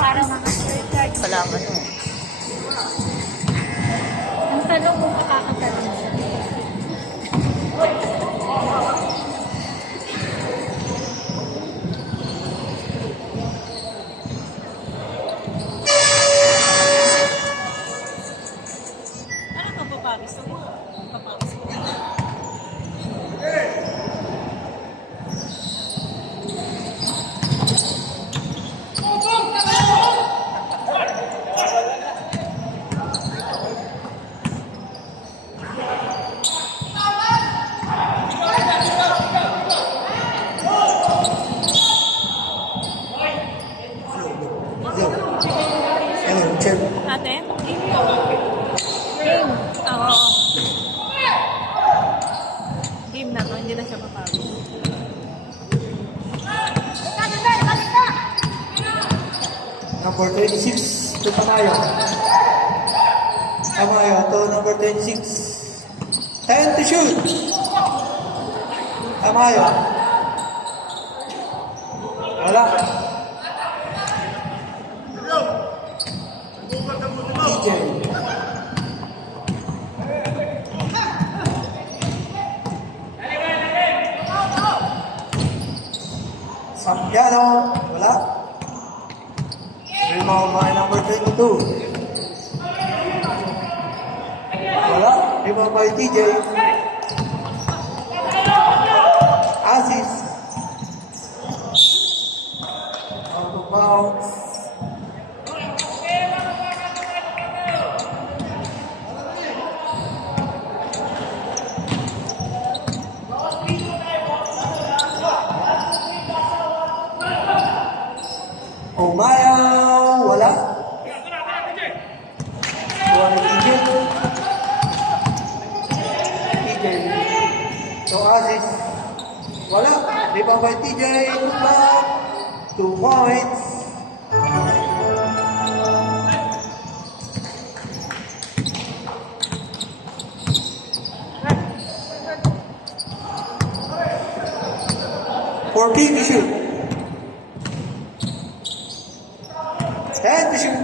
Para makaka-recharge. Salamat. Ang tanong mo makakatanong siya. Ano ka papawis mo? Papawis mo. Ate? Game. Oo. Game na to, hindi na siya papawis. Number 26 to Tamayo. Tamayo to number 26. 10 to shoot. Tamayo. Wala. DJ. Sampiano. Wala. Rebound by number 22. Wala. Rebound by TJ. Aziz. Out of bounds. Umaya, wala. Wala TJ. TJ. So Aziz, wala. Rebound by TJ. Good luck. 2 points. For to shoot. 10 to shoot.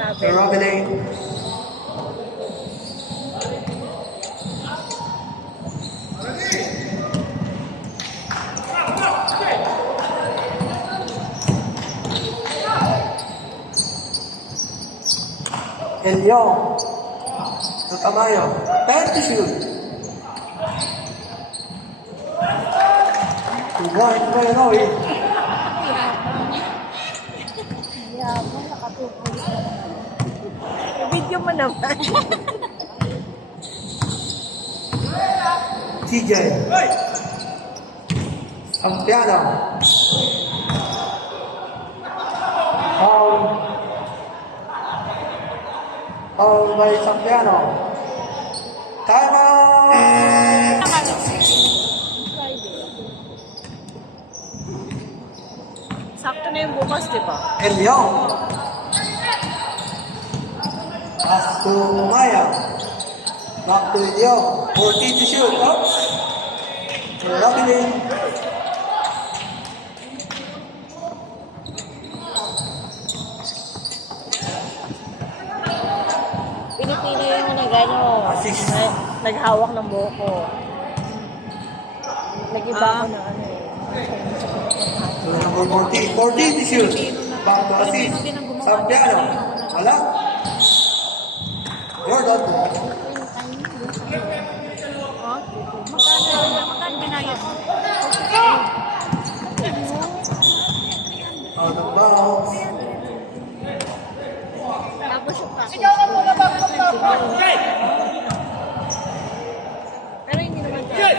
Grabe. Robin. Elio. To Tamayo. 10 to shoot. 2 points by Noe. Yabang, nakatupoy siya. Video mo naman. TJ. Sampiano. Foul by Sampiano. Time out! Sakto na yung bukas, di ba? Elio. Pass to Maya. Back to Elio. 14 to shoot. Up. Robin. Pinipili yung Assist. naghawak ng buhok ko. Nag-iba ko na ano eh. So number 14. 14 to shoot. Back to assist. Sampiano. Wala. Jordan. Magkano binayad mo? Out of bounds. Tapos yung package. Pero hindi naman siya.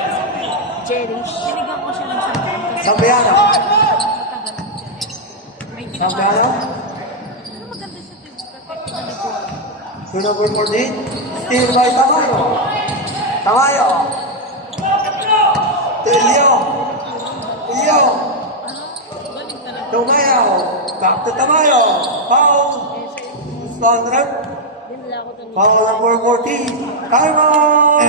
Jerry. Binigyan ko siya ng Sampiano. May Sampiano. maganda siya. Perfect na nag-goal. To number 14. Steal by Tamayo. Tamayo. Elio. Elio. Galing talaga. Tamayo. Back to Tamayo. Foul. Stone rep. Dinala ko doon. Foul number 14. Time out.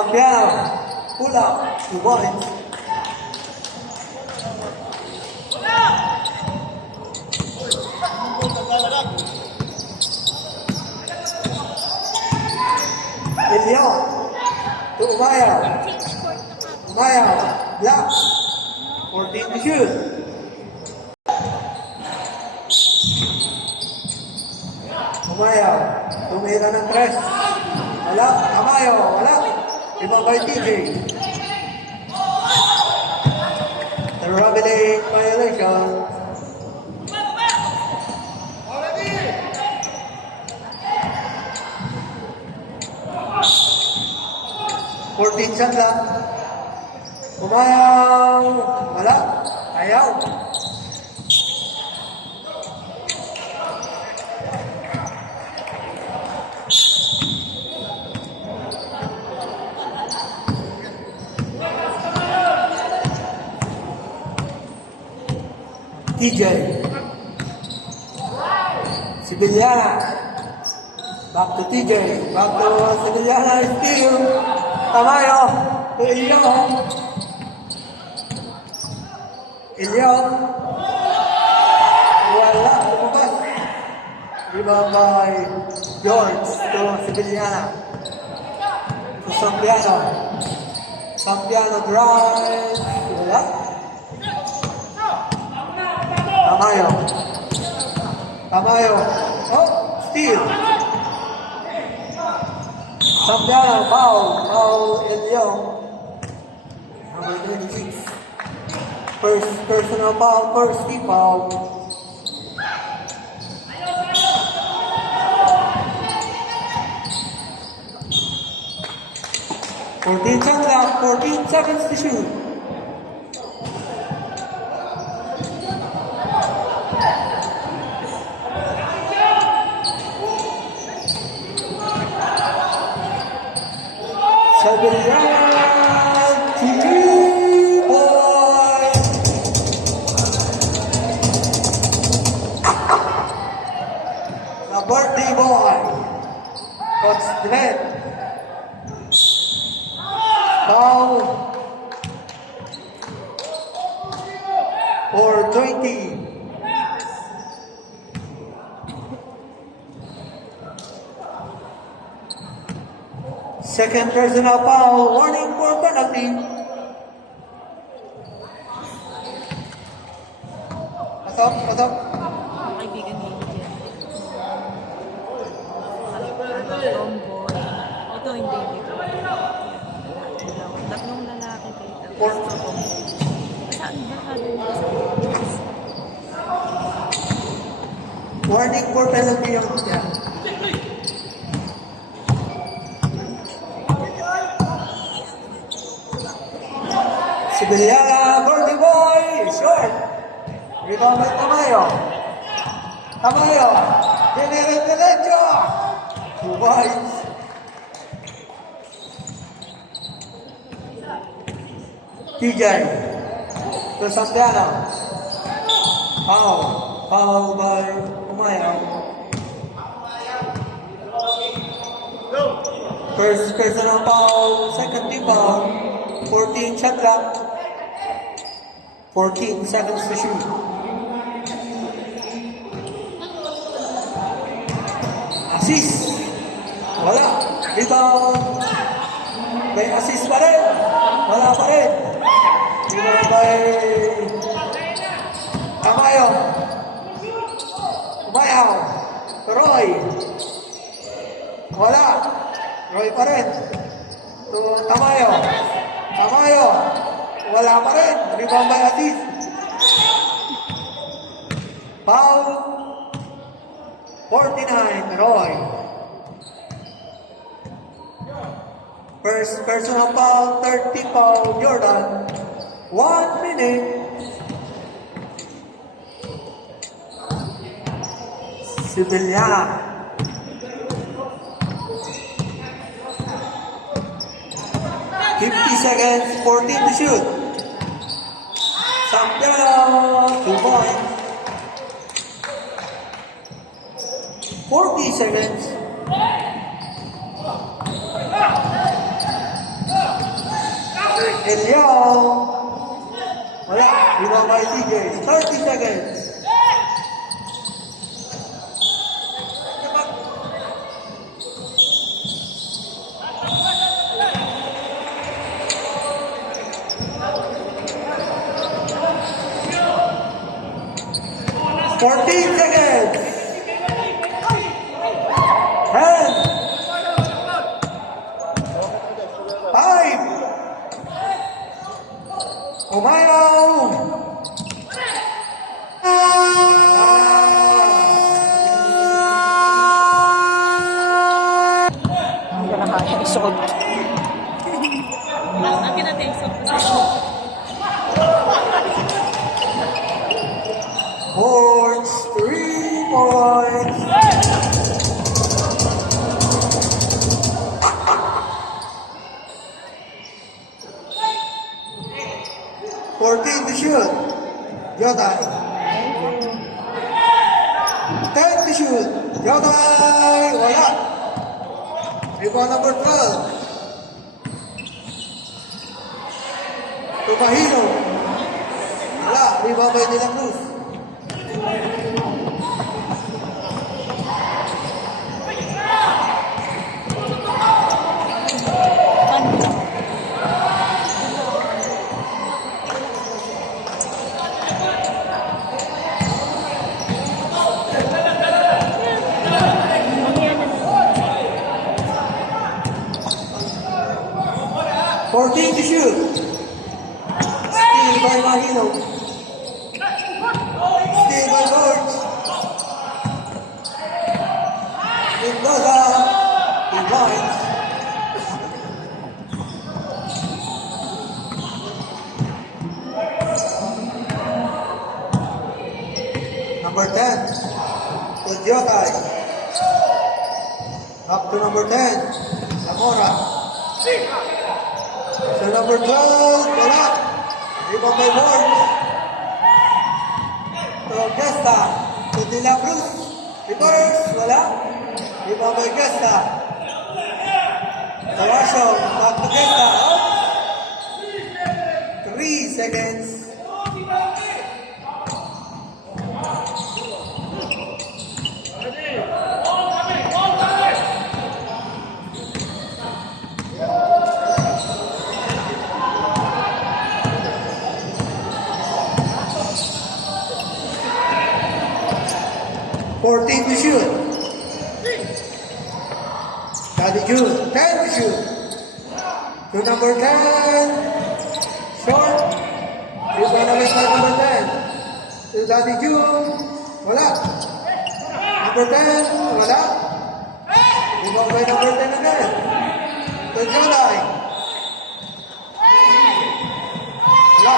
Sampiano. Pull up. 2 points. Elion. To Umayaw. Umayaw. Block. 14 to shoot. Umayaw. Tumira ng 3. Wala. Amayo. Wala. Iba by TJ. Traveling violation. Fourteen shot lang. Umayaw. Wala. Ayaw. TJ. Sibiliana. Back to TJ. Back to Sibiliana. Steal. Tamayo. To Elion. Elion. Wala. Lumabas. Rebound by George to Sibiliana. To Sampiano. Sampiano drive. Wala. Tamayo. Tamayo. Oh, steal. Sampiano, foul. Foul, Elion. Number 26. First personal foul, first team foul. Fourteen shot clock, 14 seconds to shoot. Sabilan, 3 points. The birthday boy, Coach Glenn. Foul for 20. Second personal foul, warning for penalty. Pasok, pasok. Kaibigan niya dyan. Tomboy. Ito hindi dito. Tatlong lalaki dito. Tomboy. Saan ba ka dun sa Warning for penalty yung siya. Sibiliana, birthday boy, short. Rebound by Tamayo. Tamayo, diretso. 2 points. TJ to Sampiano. Foul. Foul by Umayaw. First personal foul, second team foul. 14 shot clock. 14 seconds to shoot. Assist. Wala. Rebound. May assist pa rin. Wala pa rin. Rebound by Tamayo. Umayaw. Roy. Wala. Roy pa rin. To Tamayo. Tamayo. Wala pa rin. Rebound by Aziz. Foul. 49. Roy. First personal foul. 30 foul. Jordan. 1 minute. Sibiliana. 50 seconds, 14 to shoot. Sampiano, 2 points. 40 seconds. Eliao. Wala. Rebound by TJ. 30 seconds. Fourteen seconds. 10. 5. Umayaw. Hindi na kaya isuot. Lagi natin yung soft. Boards. 3 points. Fourteen to shoot. Yotay. 10 to shoot. Yotay. Wala. Rebound number 12. Tumahino. Wala. Rebound by De La Cruz. Fourteen to shoot. Steal by Mahino. Steal by George. Mendoza. He points. Number 10. Udyotay. Up to number 10. Zamora. So number 12, wala. Rebound by Ward. To Gesta. To De La Cruz. Reverse, wala. Rebound by Gesta. To Washo. Back to Gesta. 3 seconds. Fourteen to shoot. Daddy June, 10 to shoot. To number 10. Short. Rebound naman sa number 10. To Daddy June. Wala. Number 10. Wala. Rebound by number 10 again. To Jolai. Wala.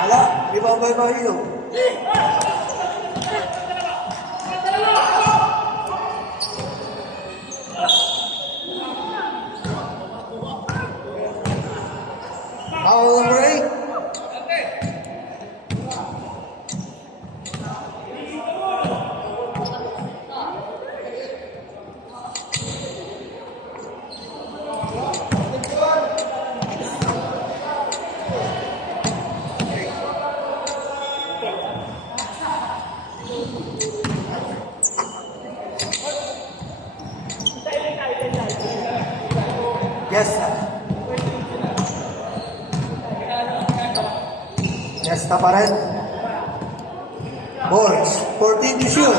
Wala. Rebound by Mahino. Foul number 8. Yes, sir. Yes, pa rin. Balls, 14 to shoot.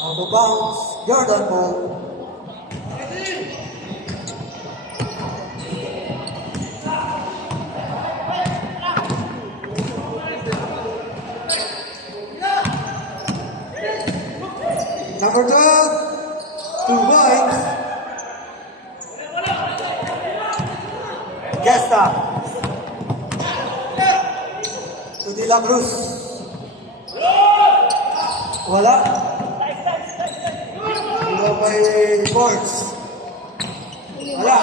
Out of bounds, Jordan ball. Number 12, 2 points. Gesta. To De La Cruz. Wala. Wala by Sports. Wala.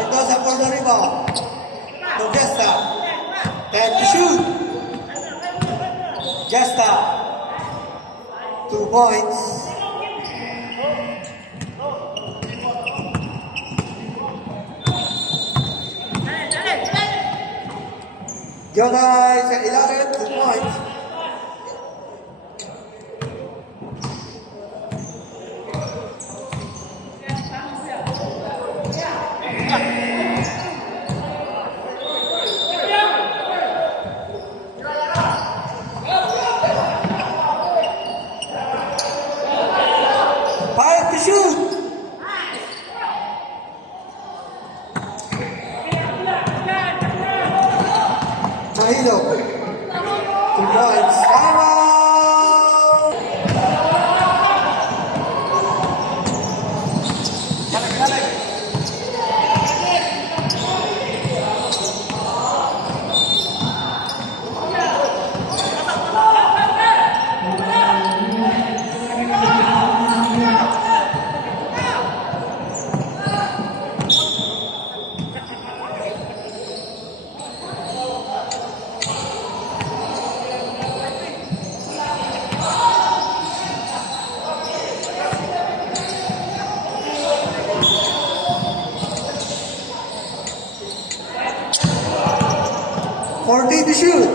Mendoza for the rebound. To Gesta. 10 to shoot. Gesta. 2 points. Jodai sa 11, 2 points. Five to shoot. Mahilo. 2 points. Time out. Fourteen to shoot.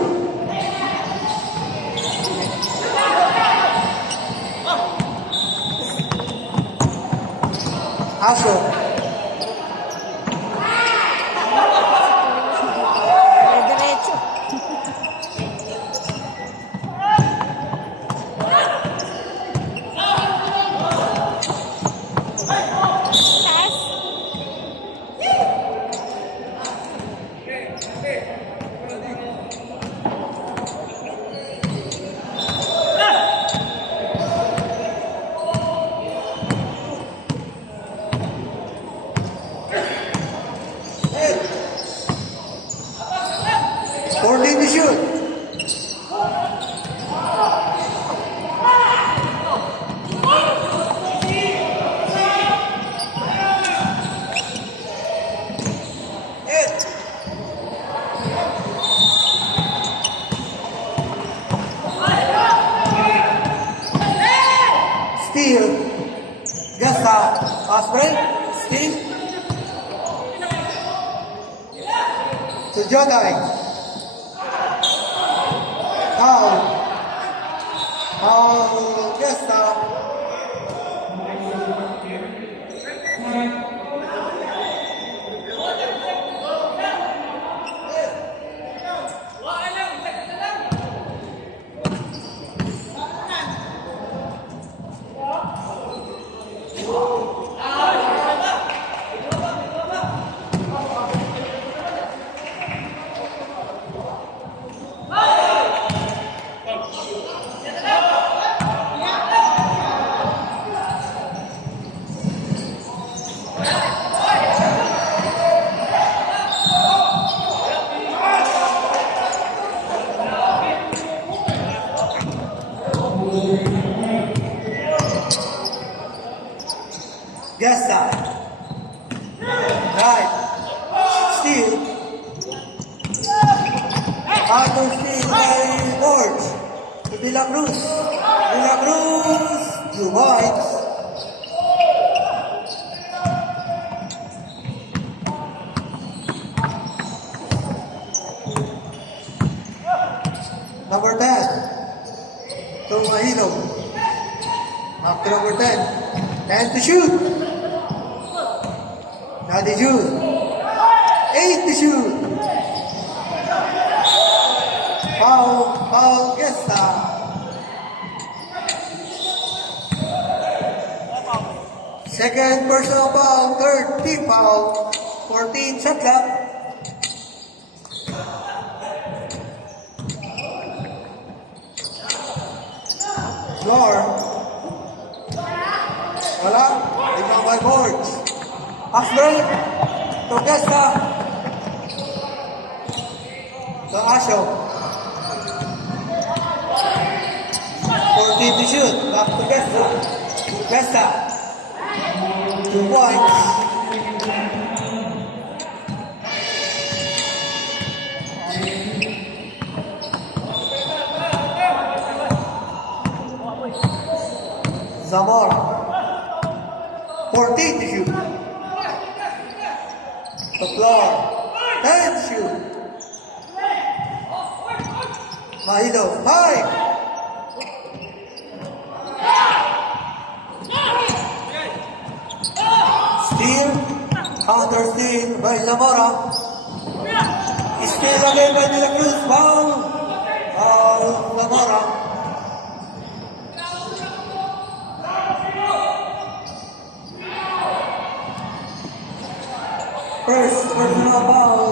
Aso. Diretso. Taas. 14 to shoot. Steal. Gasta. Pass break. Steal. To Jodai. Foul. Foul. Gasta. Gasta. Right. Steal. Counter steal by Borges. To De La Cruz. De La Cruz. 2 points. Number 10. To Mahilo. After number 10. 10 to shoot. Daddy Jude. 8 to shoot. Foul, Gesta. Second personal foul, third team foul. 14 shot clock. Floor. Wala. Limang by boards. Pass break. To Gesta. To Asho. 14 to shoot. Back to Gesta. Gesta. 2 points. Zamora. 14 to shoot. The floor. 10 to shoot. Mahilo. 5. Steal. Counter steal by Zamora. Steal again by De La Cruz. Foul. Foul Zamora. First personal foul.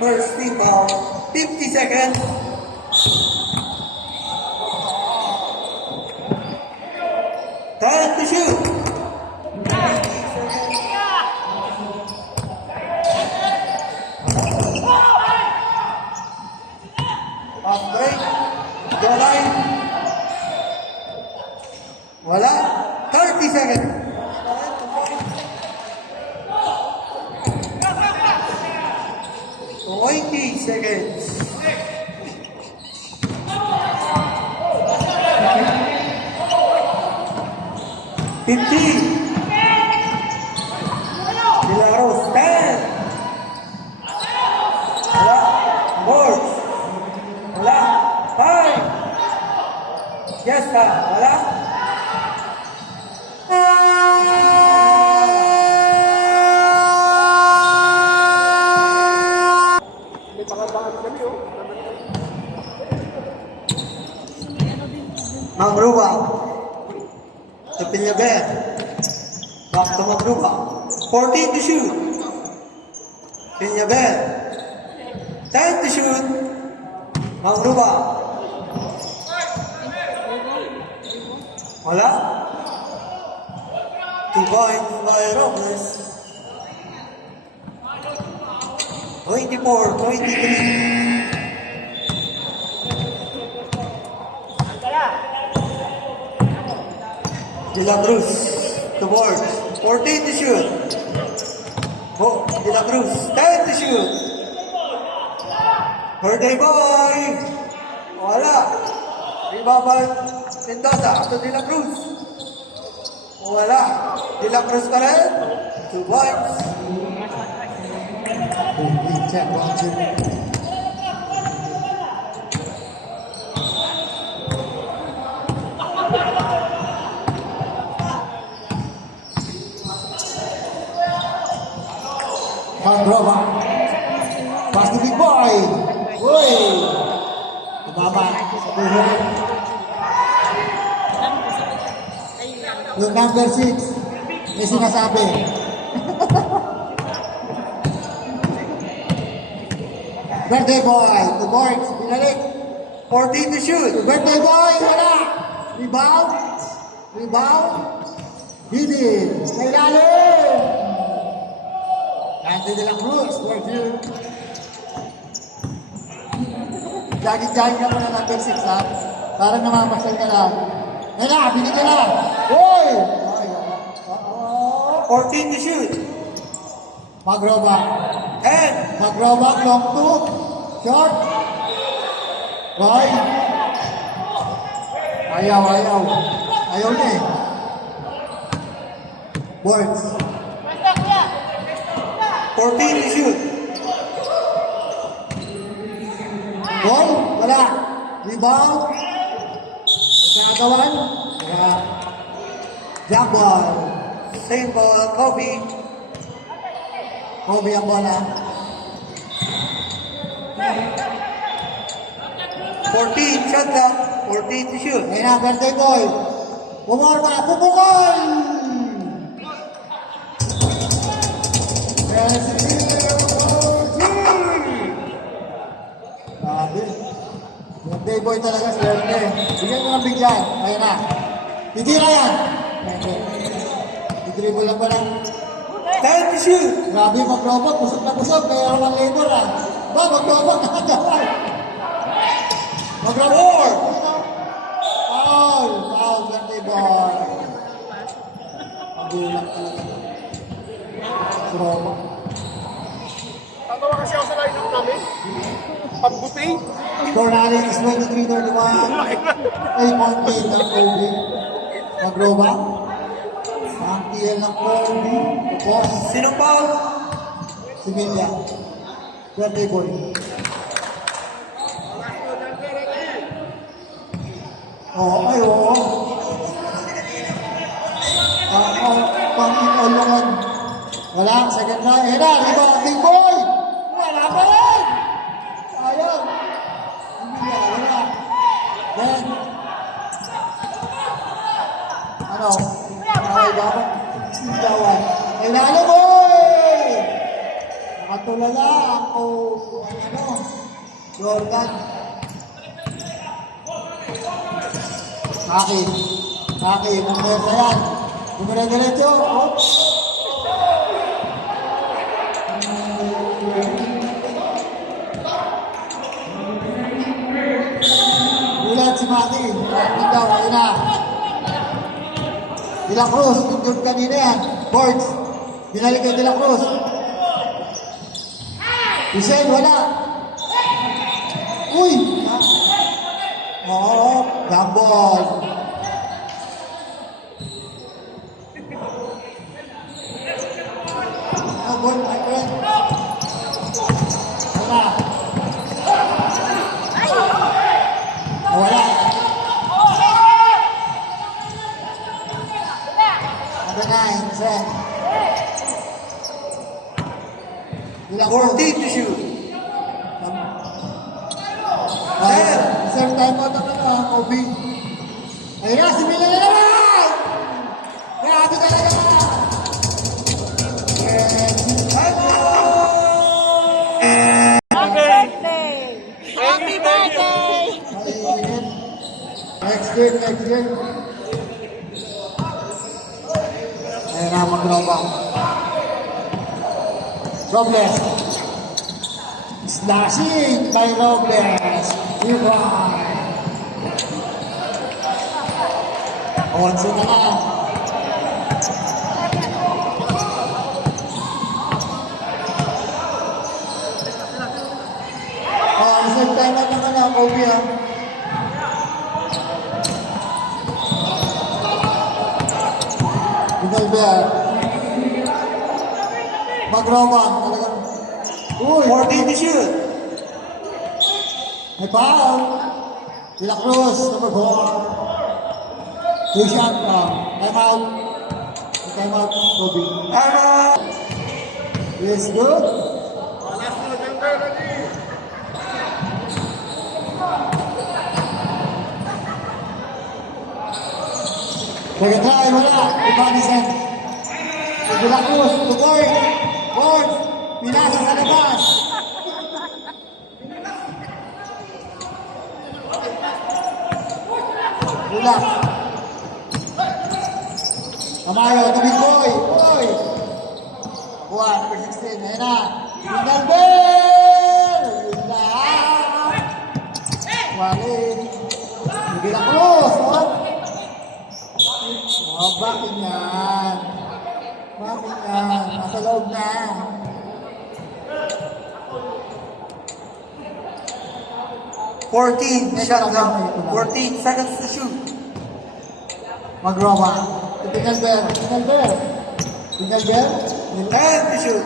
First team foul. 50 seconds. Time to shoot. Off break. Go line. Wala. 30 seconds. 20 seconds. Fifteen. De La Cruz. 10. Wala. Boards. Wala. 5. Jessica. Wala. May pakabahan kami, oh. Magruba. To Pillaber. Back to Magruba. 14 to shoot. Pillaber. 10 to shoot. Magruba. Wala. 2 points by Robles. 24-23. De La Cruz to board. 14 to shoot. De La Cruz. 10 to shoot. Birthday boy. Wala. Rebound by Mendoza to De La Cruz. Wala. De La Cruz pa rin. 2 points. Check, 1, 2. Mangrova. Pass to big boy. Uy! Tumama. Yung number 6. May sinasabi. Birthday boy. To boards. Binalik. 14 to shoot. Birthday boy. Wala. Rebound. Rebound. Hidden. Kailalim. Andy De La Cruz, for you. Jagi-jagi ka muna number 6, ha? Parang namamasal ka lang. Ayun na, binig ka na. Uy! 14 to shoot. Magroba. 10. Magroba, long 2. Short. Boy. Ayaw. Ayaw na eh. Boards. 14 to shoot. Ball, wala. Rebound. Nakagawan. Wala. Jump ball. Same ball. Kobe. Kobe ang bola. 14 shot clock. 14 to shoot. Ayun na, birthday boy. Pumorma, pupukol! Grabe. Birthday boy talaga, swerte. Bigyan mo ng bigyan. Ayun na. Titira yan. Titribol lang ba lang? 10 to shoot. Grabe, mag-robot. Pusok na pusok. Kaya walang labor ah. Ba, mag-robot na kagawal. Mag-robot. Foul, birthday boy. Magulang talaga. Robot. Tatawa kasi ako sa line-up namin. Pag-buffet. Score natin is 23-31. 8-point ng Kobe. Mag-robot. Ang TL ng Kobe. Tapos, Sinong foul? si Milla. Birthday boy. Oo, ay, oo. Pang-inulungan. Wala, second try. Hina, iba, big boy! Wala pa rin! Sayang. Hindi na, wala. Then, ano? Ay, dapat sigawan. Kailangan boy! Nakatulala ako. Ano? Jordan. Akin. Akin. Ang pwersa yan. Dumire-diretso. Oh. Ulat si Maki. Akin daw. Ayun na. De La Cruz. Tundod kanina yan. Boards. Binalik kay De La Cruz. Hussein, wala. Uy! Oo, gambol. Gambol, my friend. Wala. Wala. Number 9, Sen. 14 to shoot. Third time out ang Kobe. Ayun na, si Mila na naman! Grabe talaga! Happy birthday! Happy birthday! Mainit. Next game, next game. Ayun na, mag-robang. Robles. Slashing by Robles. Ivan. Onso na lang. Isang time na naman ang Kobe ha. Ginalber. Mag-robang. Talagang. Uy! 14 to shoot. May foul. De La Cruz, number 4. Two shot. Time out. Time out, Kobe. Time out. Yes, good. Last na November lagi. Second try, wala. Ibanisen. De La Cruz, to board. Board. Pinasa sa labas. Wala. Kamayo, to big boy. Boy. Buwan, number 16. Ayun na. Ginalber! Yun na. Walid. De La Cruz. Bakit yan? Bakit yan? Nasa loob na. Shot lang. 14 seconds to shoot. Mag-roba. Pinalber. Pinalber. Pinalber. 10 to shoot.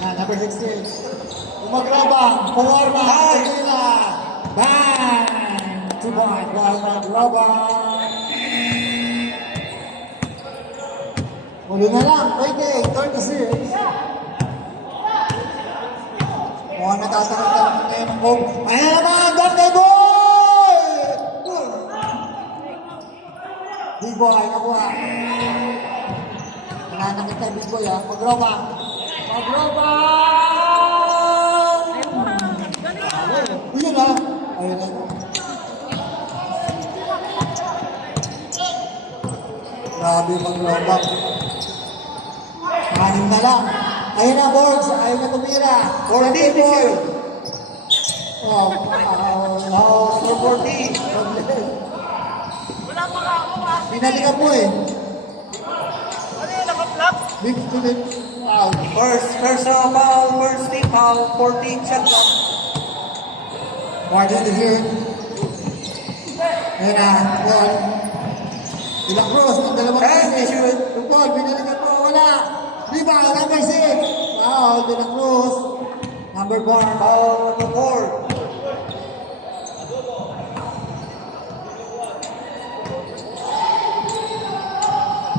Number 16. Mag-roba. Puwarma. Tequila. Bang! 2 point. Mag-roba. Muli na lang. 36. Mukhang natatanong ngayon ng Kobe. Ayan naman! Birthday boy! Big boy, nakuha. Nananakit tayo, big boy ha. Mag-roba. Mag-roba! Yun ha. Ayun na. Grabe mag-roba. Kanin na lang. Ayun na, boards. Ayun na tumira. 14 to shoot. Oh, So 14. Wala pa ka ako ha. pinalikan mo eh. Ano yung naka-flap? Big to big. Wow. First foul, first team foul, 14 shot lang. Warden to shoot. Ayun na, ball. De La Cruz, ang dalawang 10 to shoot. Yung ball, pinalikan mo, wala. Rebound, number 6. Wow, De La Cruz. Number 4. Foul number 4.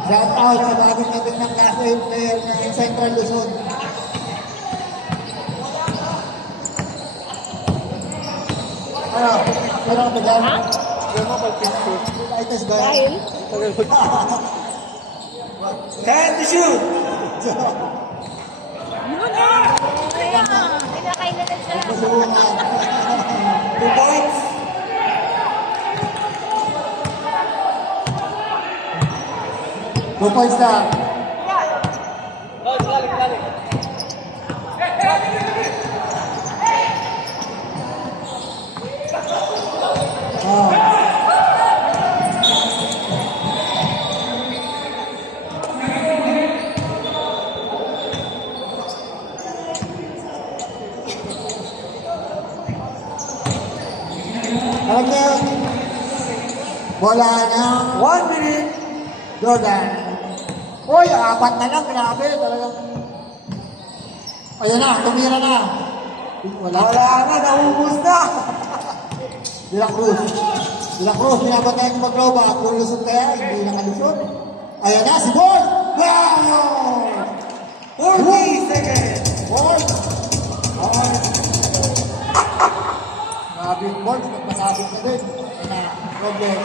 Shout out sa bagong nabing ng Class A player ng Central Luzon. Ano? Meron ka ba dyan? Yan mo pag pinsuit. Itis ba? Dahil, 10 to shoot. yun ah! Kaya, kinakailan na siya. Masulungan. 2 points. Two points lang. Oh. Alam niyo, bola na 1 minute. Jordan. Uy, apat na lang, grabe, talagang. Ayan na, tumira na. Wala. Wala na, naubos na. De La Cruz. De La Cruz, pinapatayan yung mag-roba. Kung lusot kaya, hindi nakalusot. Ayan na, si Boy! Wow! 40 seconds. Boy! Boy! Grabe yung Boy, masabit na din. Ayan na, problem.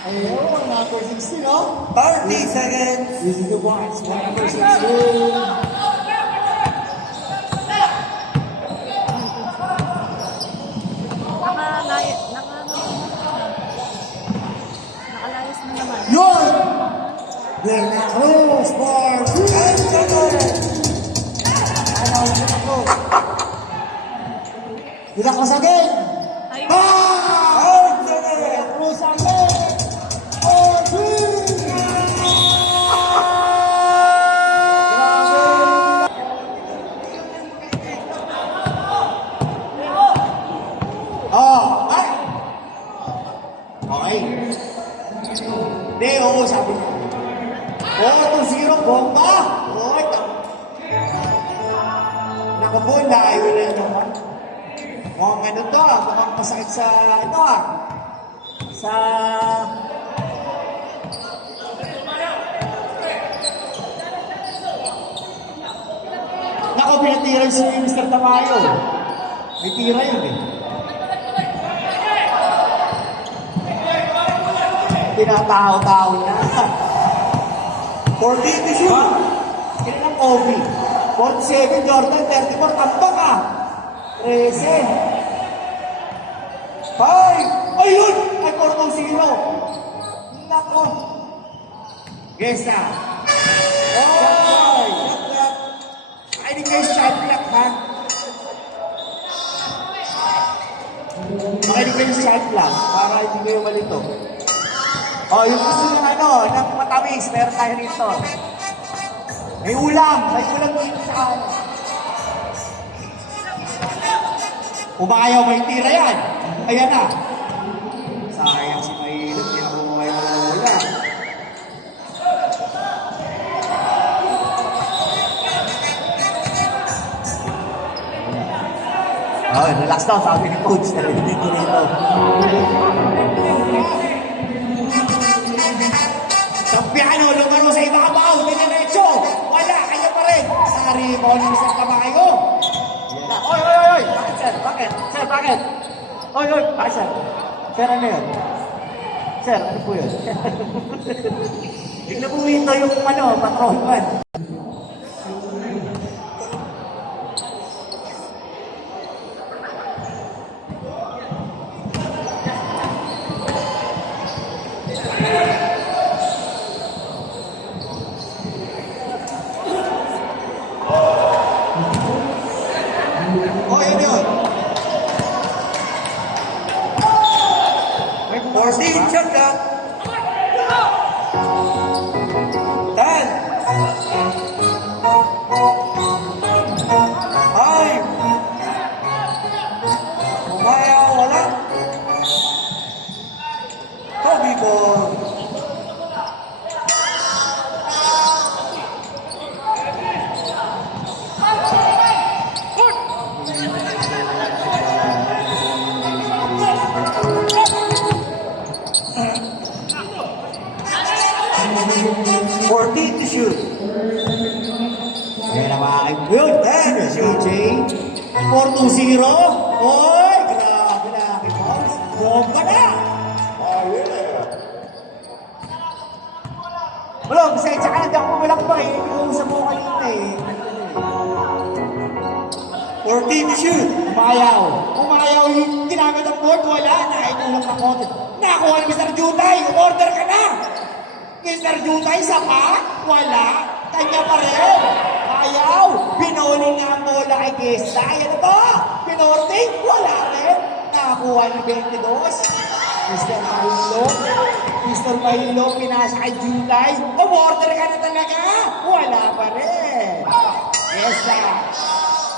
Ayun, number 16, no? 30 seconds. Easy to box, number 16. Nakalayas na naman. Yun! De La Cruz for 10 seconds. ano, De La Cruz. De La Cruz again! Ay, Ah! 5 seconds. De La Cruz again! For 3! Oh, ay! Okay. Hindi, oo, sabi ko. Oo, 2-0, bomba! Okay, naku po, layo na naman. Mukhang ano to, mukhang masakit sa, ano sa... Naku, pinatiran si Mr. Tamayo. May tira yun eh. Tinatao-tao na. 40 to shoot. Kailan ang Kobe? 47, Jordan, 34, tambak ah. 13. 5. Ayun! Ay, 4-0. Nako. Guess na. Oy! Ay, di kayo shot clock, ha? Makinig kayo sa shot clock para hindi kayo malito. Oh, yung gusto ng ano, ng matamis, meron tayo rito. May ulam dito sa ano. Umayaw, may tira yan. Ayan na. Sayang si Mahilot, hindi na bumaya ng ulam. Oh, relax daw, sabi ni Coach. Narinig ko rito. Sampiano, lumano sa ibabaw, diniretso. Wala, kanya pa rin. Sari mo ng isang kamayo. Oy, oy, oy, oy. Bakit, sir? Bakit? Sir, bakit? Oy, oy. Bakit, sir? Sir, ano yun? Sir, ano po yun? Bigla pumito yung patron. Oh, yun yun. 14 shot clock. 10. 14 to shoot. Ayan na mga kaibigan. Yun, CJ. 4-2-0. Oy, grabe na aking boss. Bomba na. Wala, pasensya ka na. Di ako mawalang pa eh. Inuusap mo kanina eh. 14 to shoot. Umayaw. Umayaw yung ginamit ang board. Wala. Naitulong na konti. Nakuha ni Mr. Jutay. Order ka na. Mr. Jutay, saka? Wala. Kanya pa rin. Ayaw. Binoling nga ang bola kay Gesta. Yan ito. Binorting. Wala rin. Nakakuha ni 22. Mr. Mahilo. Mr. Mahilo, pinasa kay Jutay. Order ka na talaga. Wala pa rin. Gesta.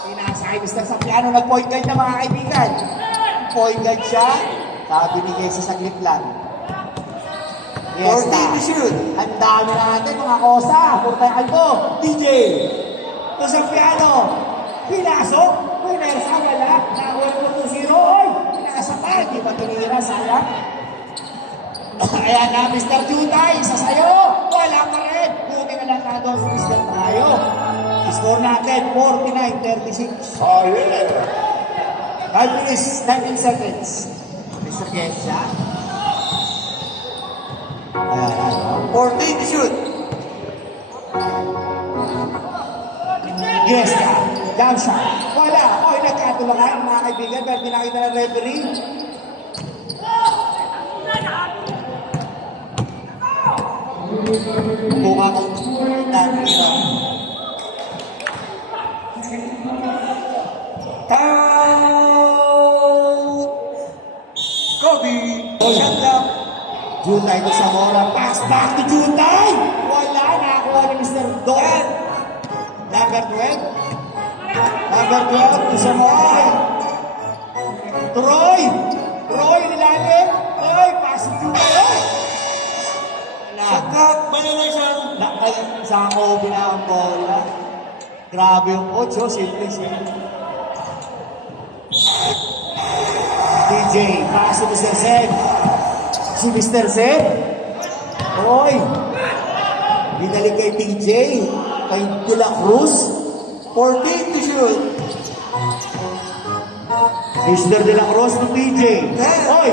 Pinasa kay Mr. Sapiano, nag-point guard na mga kaibigan. Point guard siya. Sabi ni Gesa saglit lang. 14 to shoot. Ang dami natin mga kosa. Purtay Aldo. DJ. To Sapiano. Pinasok. Pinersa wala. Nakuha po 2-0. Oy! Pinasa pa. Hindi ba tinira sana? Ayan na, Mr. Jutay. Isa sa'yo. Wala pa rin. Buti na lang na doon sa Mr. Tayo. Score natin, 49-36. Oh, yeah. 5 minutes, 19 seconds. Mr. Gensa. Ayan. 14 to shoot. Gensa. Down shot. Wala. Oy, nagkatulakan mga kaibigan. Pero pinakita ng referee. Buka ko. Out! Kobe! Shot clock. Jutay to Zamora. Pass back to Jutay. Wala. Nakakuha ni Mr. Don. Number 12. Number 12 to Zamora. Troy. Troy nilalim. Oy, pass to Jutay. Oy! Shot clock. Nakay sa Kobe na ang bola. Grabe yung coach, oh. Simple. DJ, pass to Mr. Sen. Si Mr. Sen. Oy! Binalik kay TJ. Kay De La Cruz. 14 to shoot. Mr. De La Cruz to TJ. Oy!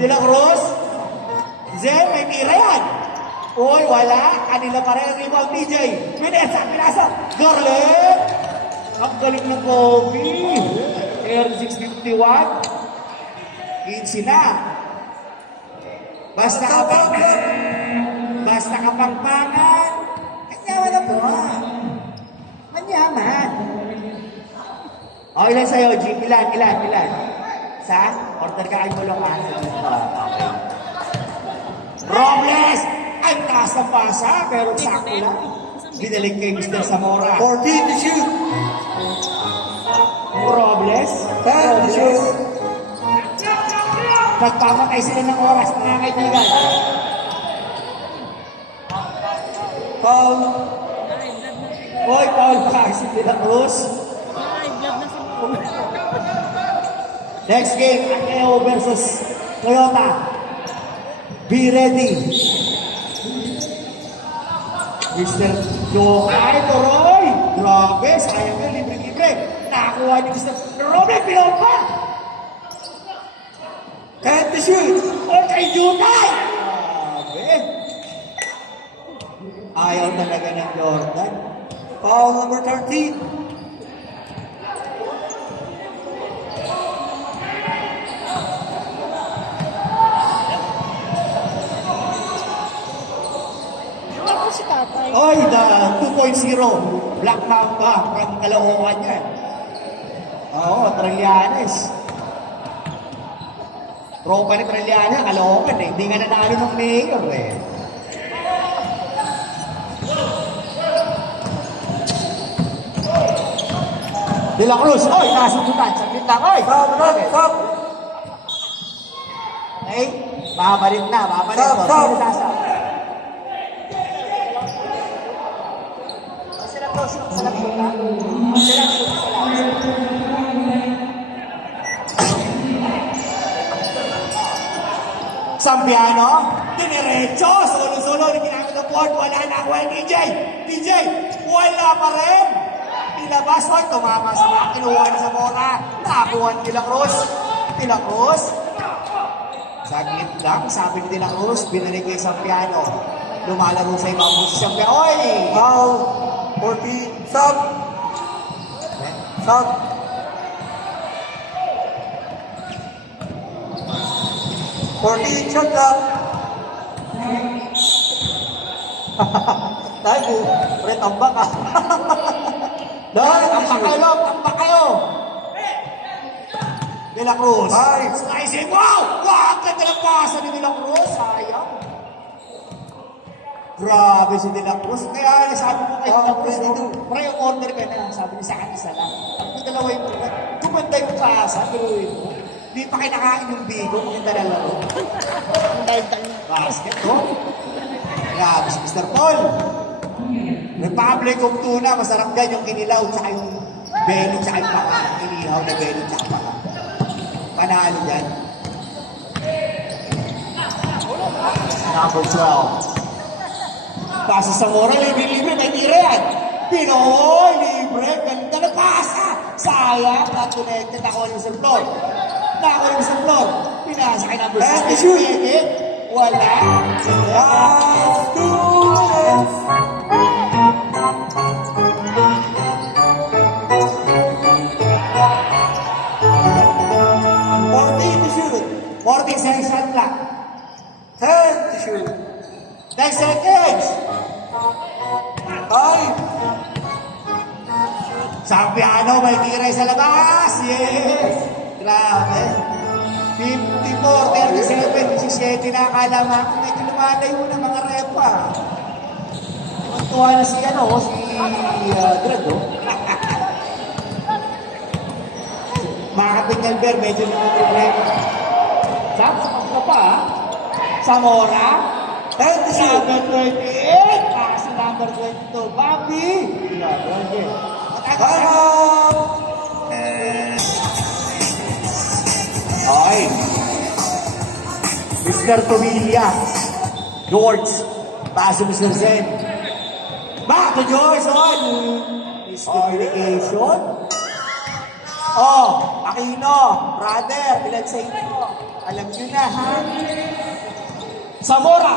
De La Cruz. Zen, may tira yan. Oy, wala. Kanila pa rin ang rebound, TJ. Pinasa. Garlet. Ang galing ng Kobe. Air 651. 15 na. Basta kapangpangan. Kanyaman na po. Manyaman. O, ilan sa'yo, G? Ilan? Sa? Order ka kayo mulong okay. Robles! Ay, taas ng pasa, pero sakto lang. Binalik kay Mr. Zamora. 14 to shoot. Robles. 10 to shoot. Nagpamatay sila ng oras, mga kaibigan. Foul. Oy, Paul pa si De La Cruz. Next game, Akeo versus Toyota. Be ready. Mr. Jokay Toroy. Grabe, sayang yun, libre-libre. Nakakuha ni Mr. Robert Pilompa. 10 to shoot. O kay Jutay. Grabe. Ayaw talaga ng Jordan. Foul number 13. Ako si tatay. Oy, the 2.0. Black Mamba from Caloocan yan. Oo, Trillanes. Tropa ni Trillanes, Caloocan eh. Hindi nga nanalo ng mayor eh. De La Cruz, oy, nasubutan. Saglit lang, oy. Stop. Okay, babalik na. Stop. Sampiano, diniretso. Diretso, solo-solo, ginamit ang board, wala na ako DJ. DJ, wala pa rin. Ilabas, hoy, tumama sa mga kinuha ni Zamora. Nakakuha ni De La Cruz. De La Cruz. Saglit lang, sabi ni De La Cruz, binalik kay Sampiano. Lumalaro sa ibang posisyon. Pero, oy! Foul. 40. Sub. Sub. 40. Shot clock. Tayo, pre, tambak ka. Dahil, tambak kayo, tambak kayo. De La Cruz. Ay. Slicing, wow! Wow! Ang ganda ng pasa ni De La Cruz. Sayang. Grabe si De La Cruz. Kaya sabi ko kay De La Cruz, pre, yung order ka na. Sabi niya sa akin, isa lang. Yung dalawa yung gumanda yung pasa, pero yun. Di pa kinakain yung bigo, maganda na laro. Basket, oh. Grabe si Mr. Paul. Republic of Tuna, masarap gan yung kinilaw, tsaka yung belly, tsaka yung paka. Inihaw na belly, tsaka paka. Panalo yan. Number 12. Pasa sa Mora, libre-libre, may tira yan. Pinoy, libre, ganda na pasa. Sayang, not connected, nakuha yung sa floor. Nakuha yung sa floor. Pinasa kay number 6. Wala. Last 2 minutes. To shoot. 14 seconds shot clock. 10 to shoot. 10 seconds. 5. Sampiano, may tira sa labas. Yes. Grabe. 54, 37, 17 na akala mo. Medyo lumalayo na mga repa. Tuwa na si Greg, oh. Makating Albert, medyo problema. Sam, sa pa, ha? Zamora. 10 to shoot. Number 28. Kasi number 22. Bobby. Time out. Okay. Mr. Tomilla. George. Paso Mr. Zen. Back to George on. Miscommunication. Oh, Aquino, brother, bilang sa inyo. Alam nyo na, ha? Zamora.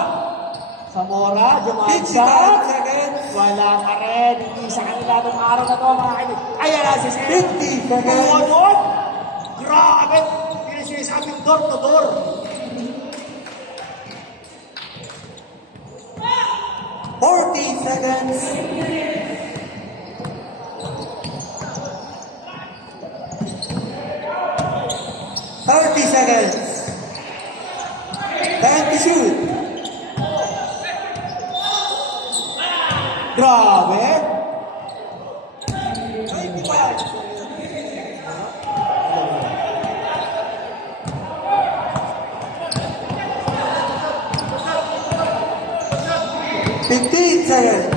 Zamora, Jumansa. 55 seconds. Wala pa rin. Hindi sa kanila itong araw na to, mga kaibigan. Ayan na si Sir. 50 seconds. Tuwan. Grabe. Hindi na sinasabing door to door. Seconds. Seconds. Time to shoot. Grabe. Seconds.